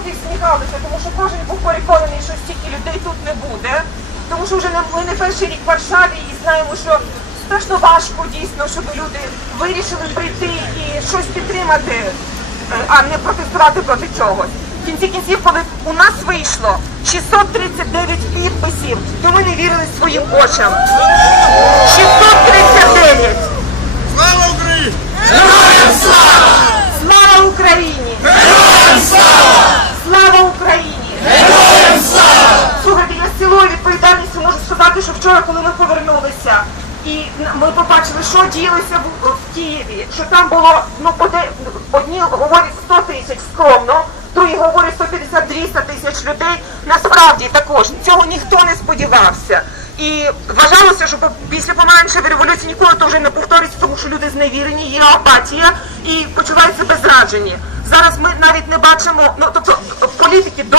трохи всміхалися, тому що кожен був переконаний, що стільки людей тут не буде. Тому що вже ми не перший рік в Варшаві і знаємо, що страшно важко дійсно, щоб люди вирішили прийти і щось підтримати, е, а не протестувати проти чогось. В кінці кінців, коли у нас вийшло 639 підписів, то ми не вірили своїм очам. Сказати, що вчора, коли ми повернулися, і ми побачили, що діялося в, в Києві, що там було, ну, оде, одні говорять 100 тисяч скромно, другі говорять 150-200 тисяч людей. Насправді також цього ніхто не сподівався. І вважалося, що після помаранчевої революції ніколи то вже не повториться, тому що люди зневірені, є апатія і почувають себе зраджені. Зараз ми навіть не бачимо, ну тобто політики до